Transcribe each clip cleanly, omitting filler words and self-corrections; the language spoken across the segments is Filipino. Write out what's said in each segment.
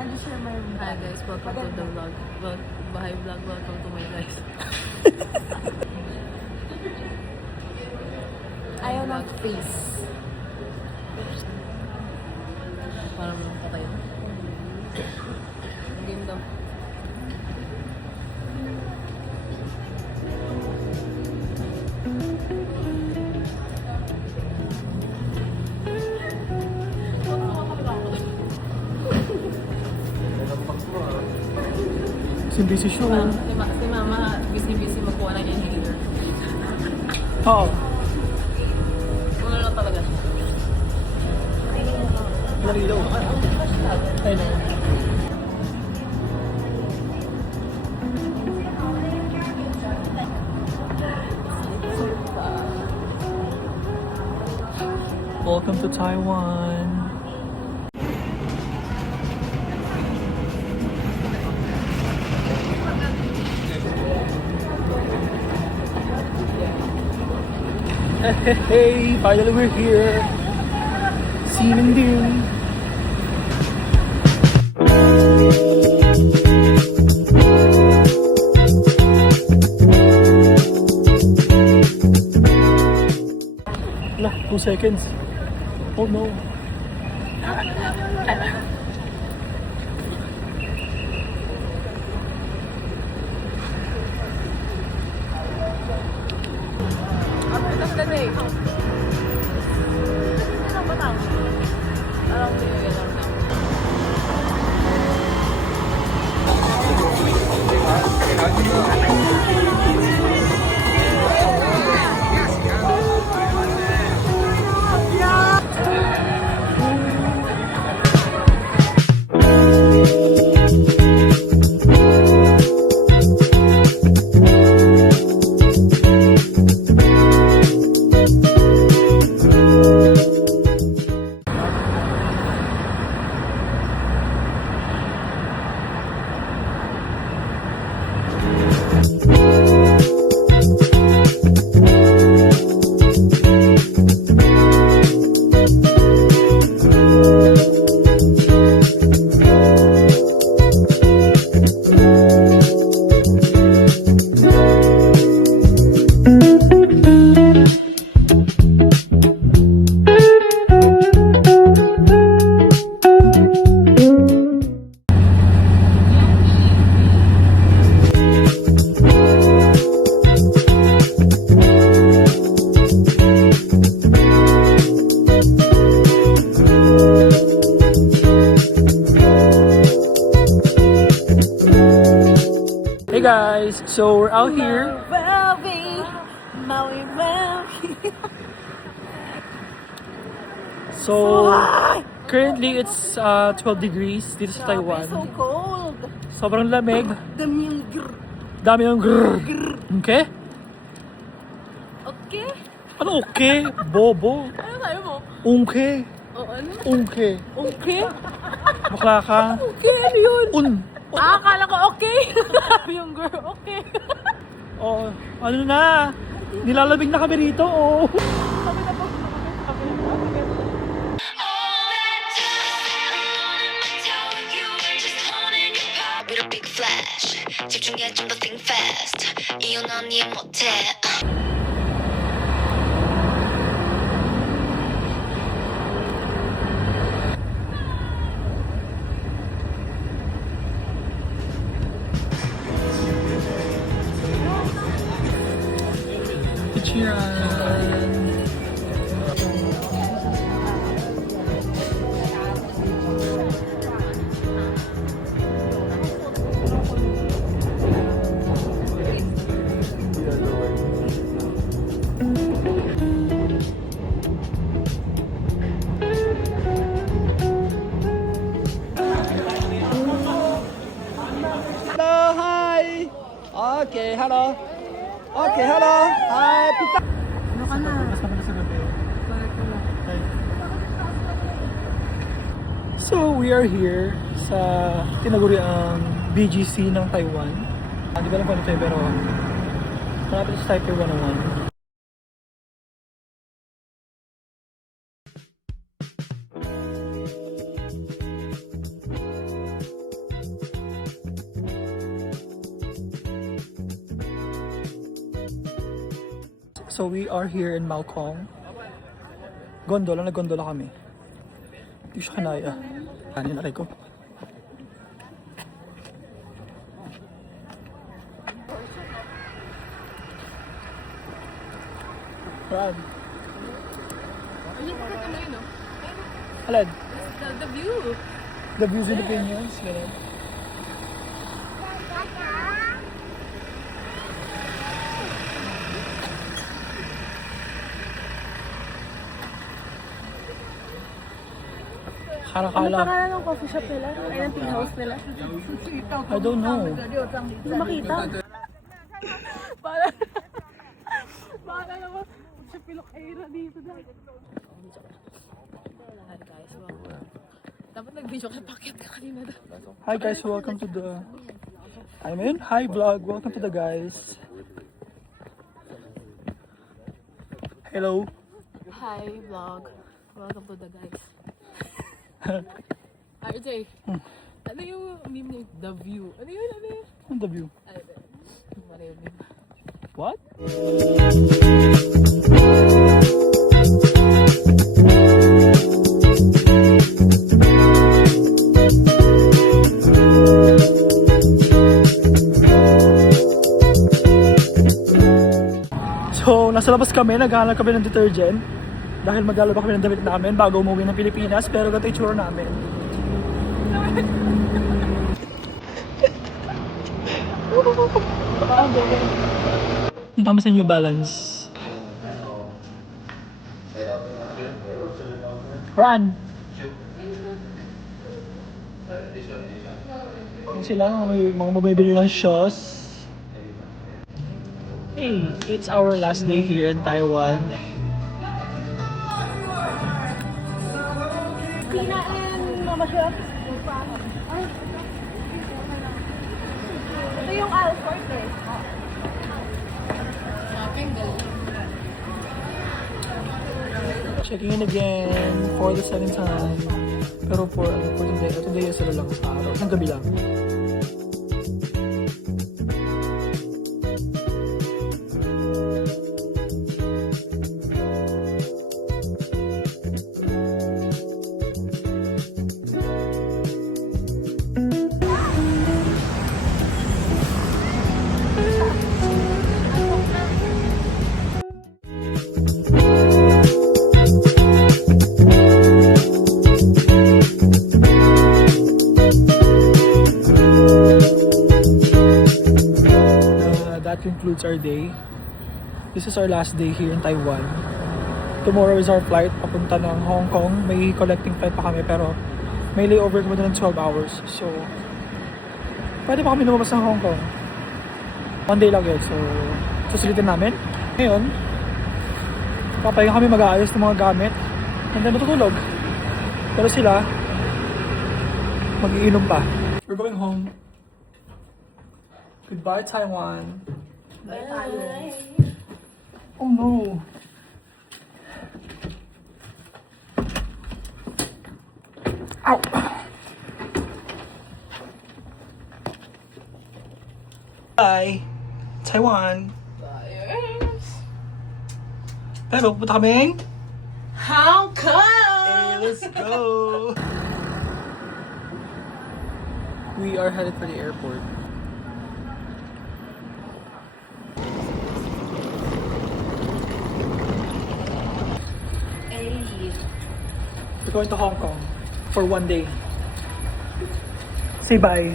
Hi guys, welcome to the vlog. Bahay vlog, welcome to my guys. Ayaw ng face. Parang patay na. Game daw. Busy siya. Si mama, busy magkuha ng inhaler. Oo. Ano lang talaga siya. Nalilaw. Ay na. Welcome to Taiwan. Hey, finally we're here. Sining din. Lah, 2 seconds. Oh no. That's the day. Ano ba tawag? Alam mo yun, alam mo. Hey guys, so we're out here. So currently it's 12 degrees dito sa Taiwan. So cold. Sobrang lamig. Dami yung grr. Dami ng grrr. Okay? Okay? Ano okay? Bobo. Ano tayo mo? Okay. O ano? Okay. Okay? Bakla ka. Okay, ano yun? Akala ko okay. Yung girl, okay. Oh, ano na? Nilalamig na kami rito. Oh. With a big flash 집중해 좀 더 think fast 이유 넌 이해 못해 Chiran. Hello, hi. Okay, hello. Okay, hello. Hi, pita. Ano ka na? Mas naman sa gabi. Bakit ko na? So, we are here sa tinaguriang BGC ng Taiwan. Hindi ko alam kung ano ito pero malapit sa Taipei 101. So we are here in Malcong. Gondola, nag-gondola kami. Hindi ko siya kinaya. Kanin na ko. Brad. Alad? The view. The views and opinions. Ganun. Ano Kala-kala. pangalan ng coffee shop nila? Ay, ng tea house nila? I don't know. Hindi makita. Para naman, sa Pilok-era dito dahil. Hi guys, dapat nag-video ka, pakit ka kanina daw. Hi guys, welcome to the... Hi vlog, welcome to the guys. Hello. Hi vlog, welcome to the guys. RJ, ano yung meme niya? The view. Ano yun? Ano yun? On the view. Ano yun? Meme. What? So, nasa labas kami, naghahanap kami ng detergent dahil maglalaba kami ng damit namin bago umuwi ng Pilipinas, pero ganito yung tsura namin. Ang tama sa New Balance. Run! Yung sila, may mga mabibili ng shoes. Hey, it's our last day here in Taiwan. Tina and Mama Shop. Ito yung Alfort eh. Checking in again for the 7th time. Pero for today sila lang sa araw. Ang gabi lang. That concludes our day. This is our last day here in Taiwan. Tomorrow is our flight papunta ng Hong Kong. May collecting flight pa kami pero may layover kami ng 12 hours. So, pwede pa kami lumabas ng Hong Kong. One day lang yun. So, susulitin namin. Ngayon, papahinga kami mag-aayos ng mga gamit. And then matutulog. Pero sila, mag-iinom pa. We're going home. Goodbye, Taiwan. Bye. Oh no. Ow. Bye, Taiwan. Pero pupunta kaming Hong Kong! Hey, let's go. We are headed for the airport. We're going to Hong Kong for one day. Say bye.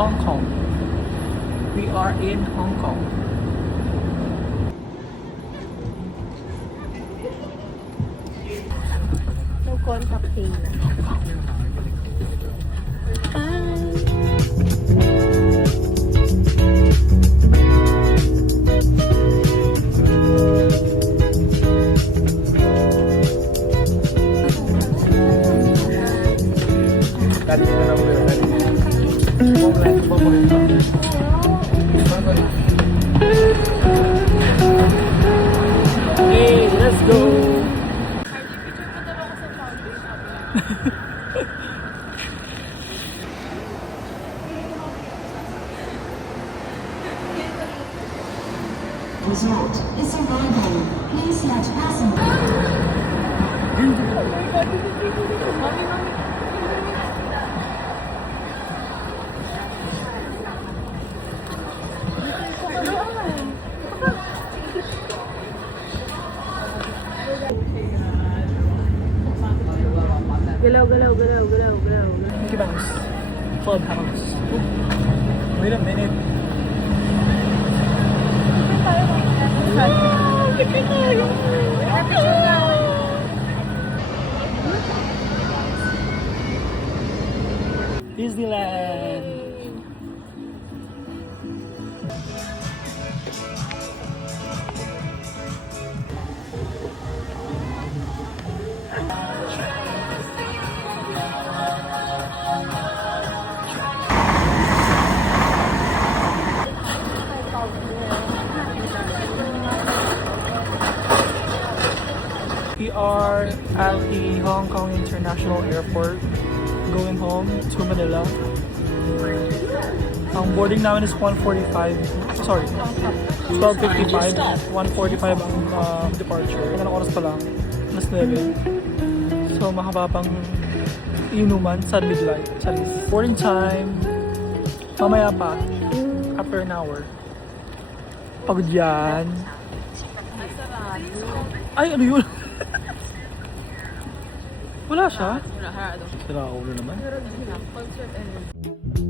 Hong Kong. We are in Hong Kong. No contact Kayla. Dati na lang ulit. Kung lang ito mo rin. Hey, let's go! Resort is arriving. Please let passengers. Galaw, galaw, galaw, galaw, galaw. Mickey Mouse. Clubhouse. Wait a minute. Disneyland. We are at the Hong Kong International Airport going home to Manila. Ang boarding namin is 1:45. Sorry, 12:55. 1:45 ang departure. Ilang oras pa lang? Alas 9. So mahaba pang inuman sa midnight. Charis. Boarding time. Mamaya pa. After an hour. Pagod yan. Ay, ano yun? Wala siya? Harado. Sira ulo naman. Concert and